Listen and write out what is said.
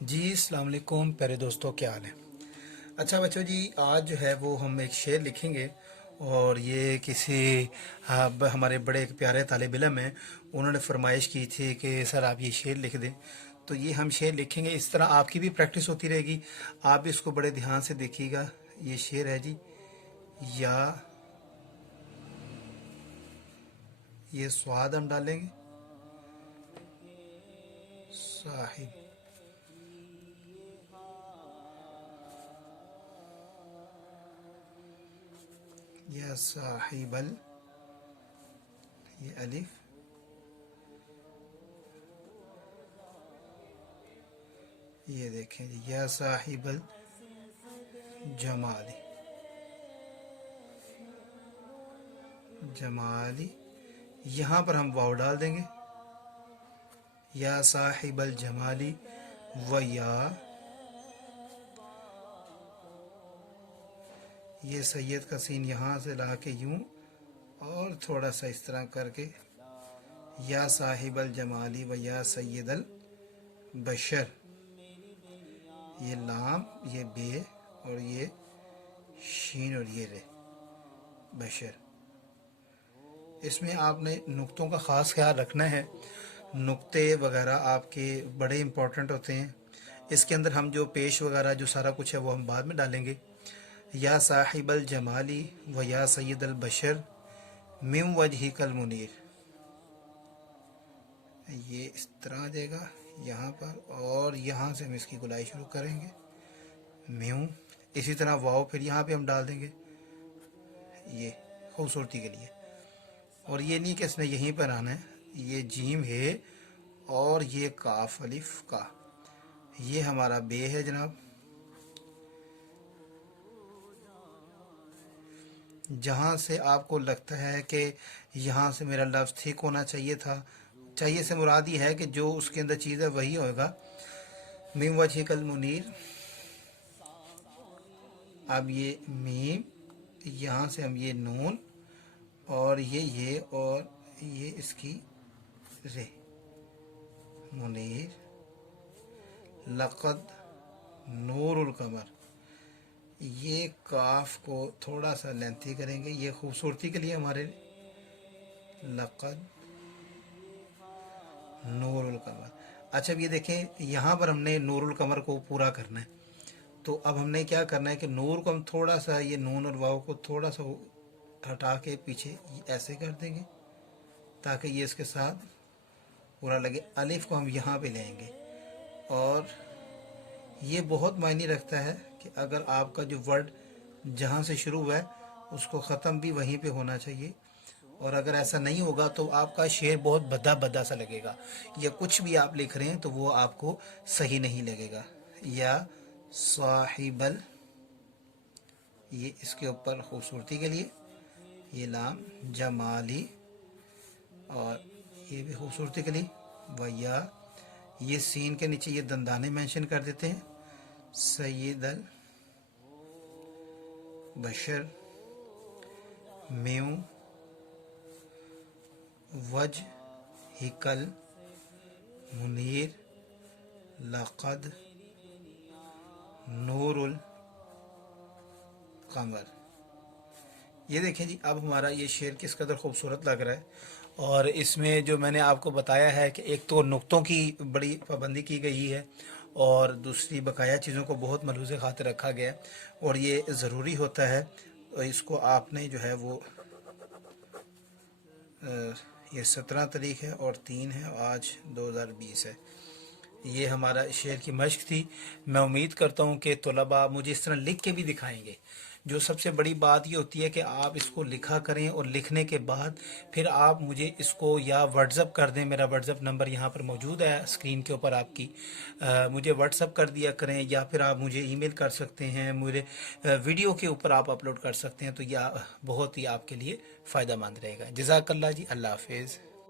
जी अस्सलाम वालेकुम प्यारे दोस्तों, क्या हाल है। अच्छा बच्चों जी, आज जो है वो हम एक शेर लिखेंगे। और ये किसी हमारे बड़े एक प्यारे तालिब इल्म हैं, उन्होंने फरमाइश की थी कि सर आप ये शेर लिख दें। तो ये हम शेर लिखेंगे, इस तरह आपकी भी प्रैक्टिस होती रहेगी। आप भी इसको बड़े ध्यान से देखिएगा। ये शेर है जी, या ये स्वाद हम डालेंगे, साहिब, या साहिबल, ये अलिफ, ये देखें जी, या साहिबल जमाली, जमाली, यहाँ पर हम वाव डाल देंगे, या साहिबल जमाली, व या, ये सैयद का सीन यहाँ से ला के यूं और थोड़ा सा इस तरह करके, या साहिबल जमाली व या सैयदल बशर, ये लाम, ये बे, और ये शीन, और ये रे, बशर। इसमें आपने नुक्तों का ख़ास ख्याल रखना है। नुक्ते वगैरह आपके बड़े इम्पोर्टेंट होते हैं। इसके अंदर हम जो पेश वगैरह जो सारा कुछ है वो हम बाद में डालेंगे। या साहिबल जमाली व या सैयदल बशर मिम वजहिकल मुनीर, ये इस तरह आ जाएगा यहाँ पर, और यहाँ से हम इसकी गुलाई शुरू करेंगे, म्यूँ। इसी तरह वाव फिर यहाँ पे हम डाल देंगे, ये खूबसूरती के लिए। और ये नहीं कि इसने यहीं पर आना है, ये जीम है और ये काफ अलिफ का, ये हमारा बे है जनाब। जहाँ से आपको लगता है कि यहाँ से मेरा लफ्ज़ ठीक होना चाहिए था, चाहिए से मुराद ये है कि जो उसके अंदर चीज़ है वही होगा। मीम वजहिकल मुनीर, अब ये मीम, यहाँ से हम ये नून, और ये और ये इसकी रे, मुनीर, लक़द नूरुल कमर, ये काफ को थोड़ा सा लेंथी करेंगे, ये खूबसूरती के लिए हमारे, लक़द नूरुल कमर। अच्छा अब ये देखें, यहाँ पर हमने नूरुल कमर को पूरा करना है। तो अब हमने क्या करना है कि नूर को हम थोड़ा सा, ये नून और वाव को थोड़ा सा हटा के पीछे ऐसे कर देंगे ताकि ये इसके साथ पूरा लगे। अलिफ को हम यहाँ पे लेंगे, और ये बहुत मायने रखता है कि अगर आपका जो वर्ड जहाँ से शुरू हुआ है उसको ख़त्म भी वहीं पे होना चाहिए। और अगर ऐसा नहीं होगा तो आपका शेर बहुत भद्दा भद्दा सा लगेगा, या कुछ भी आप लिख रहे हैं तो वो आपको सही नहीं लगेगा। या साहिबल, ये इसके ऊपर खूबसूरती के लिए, ये लाम जमाली, और ये भी खूबसूरती के लिए, वया, ये सीन के नीचे ये दंदाने मेंशन कर देते हैं, सैयदल बशर म्यूँ वज हिकल मुनीर लक़द नूरुल कमर। ये देखें जी, अब हमारा ये शेर किस कदर खूबसूरत लग रहा है। और इसमें जो मैंने आपको बताया है कि एक तो नुक्तों की बड़ी पाबंदी की गई है, और दूसरी बकाया चीज़ों को बहुत मलहूज़ खातिर रखा गया है, और ये ज़रूरी होता है। तो इसको आपने जो है वो ये 17 तारीख है और 3 है, आज 2020 है। ये हमारा शेर की मश्क थी। मैं उम्मीद करता हूँ कि तलबा मुझे इस तरह लिख के भी दिखाएंगे। जो सबसे बड़ी बात ये होती है कि आप इसको लिखा करें, और लिखने के बाद फिर आप मुझे इसको या व्हाट्सअप कर दें। मेरा व्हाट्सअप नंबर यहाँ पर मौजूद है स्क्रीन के ऊपर आपकी, मुझे व्हाट्सअप कर दिया करें, या फिर आप मुझे ईमेल कर सकते हैं, मुझे वीडियो के ऊपर आप अपलोड कर सकते हैं। तो यह बहुत ही आपके लिए फ़ायदा मंद रहेगा। जज़ाकल्लाह जी, अल्लाह हाफिज़।